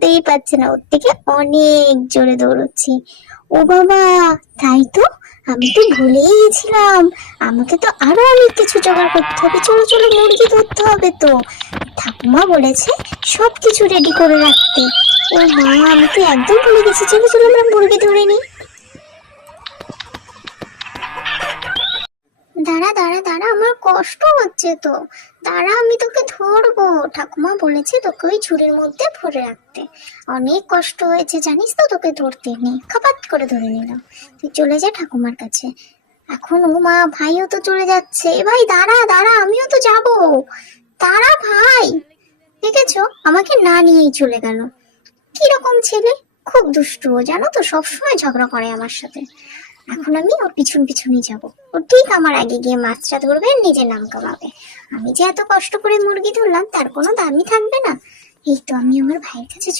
ধরতেই পারছে না, ওর থেকে অনেক জোরে দৌড়চ্ছে। ও বাবা, তাই তো, আমি তো ভুলেই গেছিলাম, আমাকে তো আরো অনেক কিছু জোগাড় করতে হবে। চলো চলো, মুরগি ধরতে হবে তো, ঠাকুমা বলেছে সবকিছু রেডি করে রাখতে। ও মা, আমি তো একদম ভুলে গেছি। চলো চলো, আমরা মুরগি ধরে নিই। দাঁড়া দাঁড়া দাঁড়া, আমার কষ্ট হচ্ছে তো, দাঁড়া আমি তোকে ধরবো। ঠাকুমা বলেছে তোকে ওই ঝুড়ির মধ্যে ভরে রাখতে। অনেক কষ্ট হয়েছে জানিস তো, তোকে ধরতে নেই, খাপাত করে ধরে নিলাম। তুই চলে যা ঠাকুমার কাছে। এখন ও মা, ভাইও তো চলে যাচ্ছে। এ ভাই দাঁড়া দাঁড়া, আমিও তো যাব। দাঁড়া ভাই, দেখেছো আমাকে না নিয়েই চলে গেল। কিরকম ছেলে, খুব দুষ্টু ও, জানো তো, সবসময় ঝগড়া করে আমার সাথে। এখন আমি ওর পিছন পিছনই যাব। ও ঠিক আমার আগে গিয়ে মাছটা ধরবে, নিজের নাম কামাবে। আমি যে এত কষ্ট করে মুরগি ধরলাম তার কোনো দামই থাকবে না। এই তো আমি আমার ভাইয়ের কাছে চলে